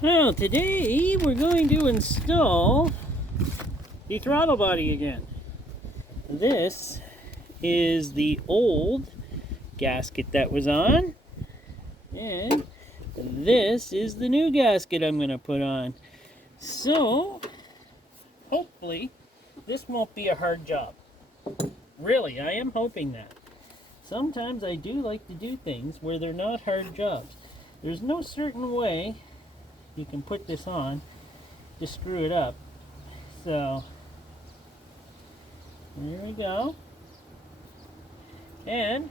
Well, today we're going to install the throttle body again. This is the old gasket that was on, and this is the new gasket I'm going to put on. So, hopefully, this won't be a hard job. Really, I am hoping that. Sometimes I do like to do things where they're not hard jobs. There's no certain way you can put this on to screw it up. So, there we go. And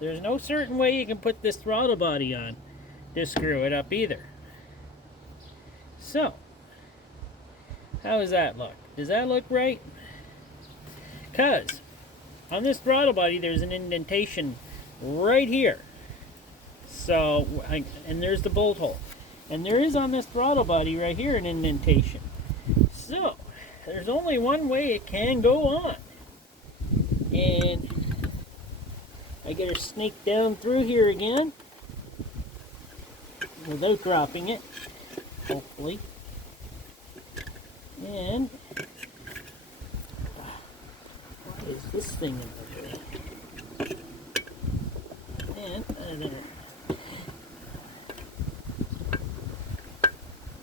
there's no certain way you can put this throttle body on to screw it up either. So, how does that look? Does that look right? Because on this throttle body there's an indentation right here. So, and there's the bolt hole. And there is on this throttle body right here an indentation. So, there's only one way it can go on. And I gotta snake down through here again without dropping it, hopefully. And what is this thing in the way? And there.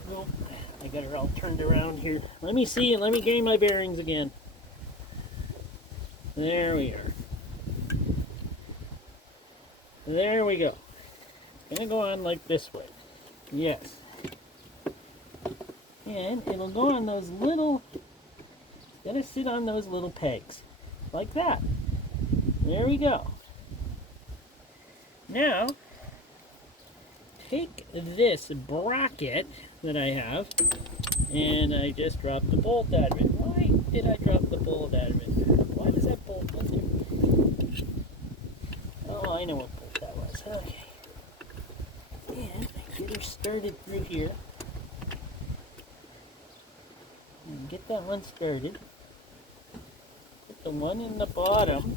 Well, I got her all turned around here. Let me see and let me gain my bearings again. There we are. There we go. It's gonna go on like this way. Yes. And it'll go on those little, it's gonna sit on those little pegs. Like that. There we go. Now, take this bracket that I have, and I just dropped the bolt out of it. Why did I drop the bolt out of it? Why was that bolt in there? Oh, I know what bolt that was. Okay. And I get her started through here. And get that one started. Put the one in the bottom.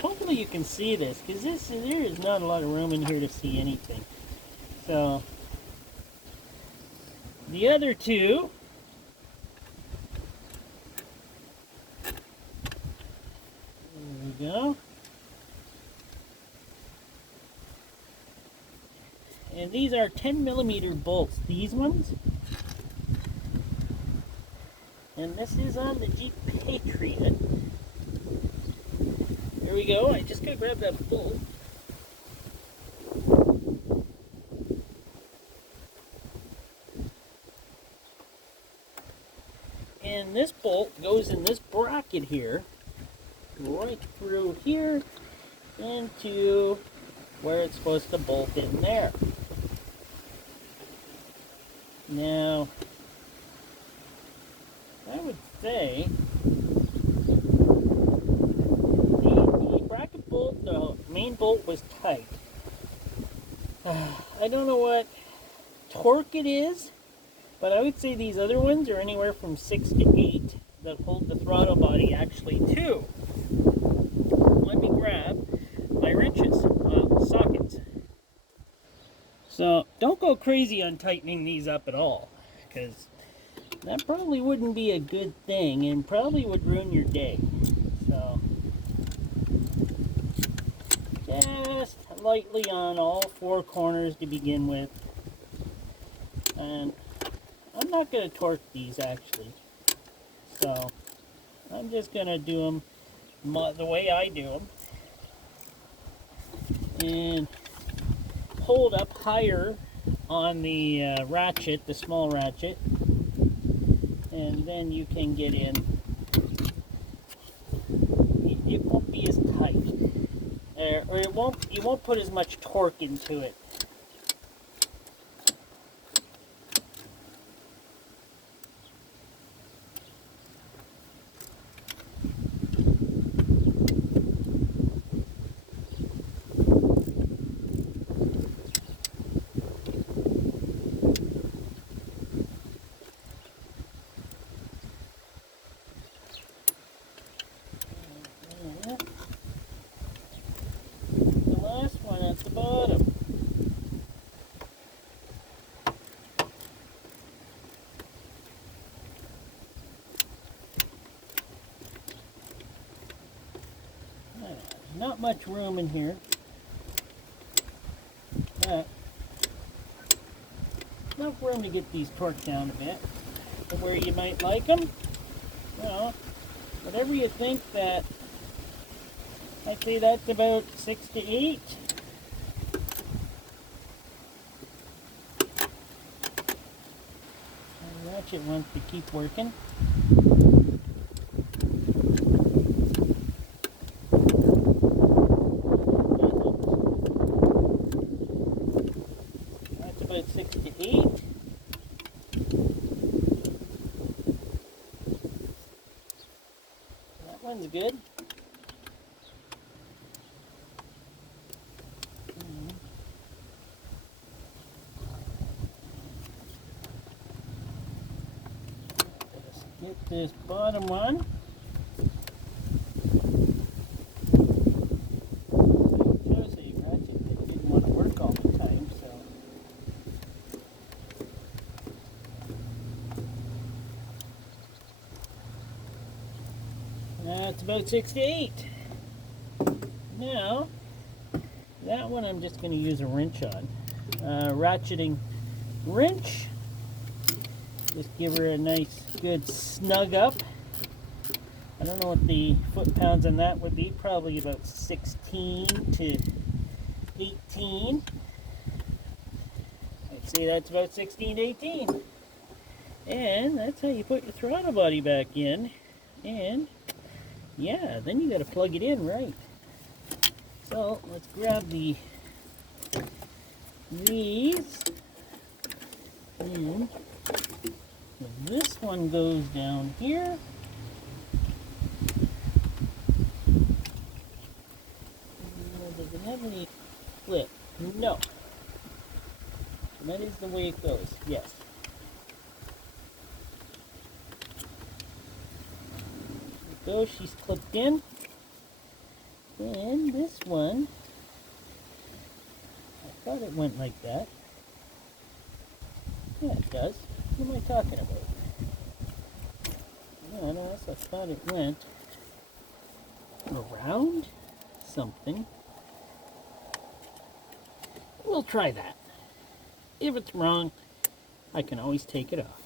Hopefully you can see this, because there is not a lot of room in here to see anything. So, the other two, there we go. And these are 10mm bolts, these ones. And this is on the Jeep Patriot. There we go. I just gotta grab that bolt. And this bolt goes in this bracket here, right through here, into where it's supposed to bolt in there. Now, I would say the bracket bolt, the main bolt was tight. I don't know what torque it is, but I would say these other ones are anywhere from 6 to 8 that hold the throttle body actually to. Let me grab my wrenches, sockets. So don't go crazy on tightening these up at all, because that probably wouldn't be a good thing and probably would ruin your day. So just lightly on all 4 corners to begin with. And I'm not going to torque these actually. So I'm just going to do them the way I do them. And hold up higher on the ratchet, the small ratchet. And then you can get in. It won't be as tight, or you won't put as much torque into it. The last one at the bottom. not much room in here, but enough room to get these torqued down a bit to where you might like them. Well, whatever you think that, I'd say that's about 6 to 8. The ratchet wants to keep working. That's about 6 to 8. That one's good. Get this bottom one. It shows a ratchet that didn't want to work all the time, so. That's about 6 to 8. Now, that one I'm just going to use a wrench on. Ratcheting wrench. Just give her a nice, good snug up. I don't know what the foot-pounds on that would be. Probably about 16 to 18. I'd say that's about 16 to 18. And that's how you put your throttle body back in. And, yeah, then you got to plug it in right. So, let's grab these. And this one goes down here. Does it have any flip? No. That is the way it goes. Yes. There it goes. She's clipped in. Then this one, I thought it went like that. Yeah, it does. What am I talking about? No, no, I thought it went around something. We'll try that. If it's wrong, I can always take it off.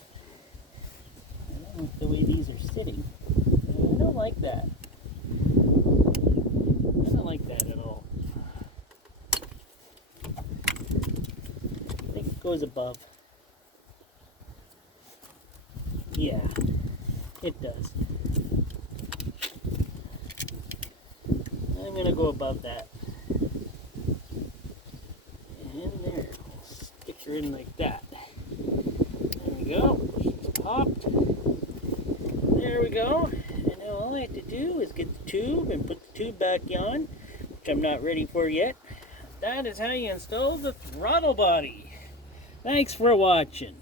I don't like the way these are sitting. I don't like that. I don't like that at all. I think it goes above. Yeah, it does. I'm going to go above that. And there. Stick her in like that. There we go. She's popped. There we go. And now all I have to do is get the tube and put the tube back on, which I'm not ready for yet. That is how you install the throttle body. Thanks for watching.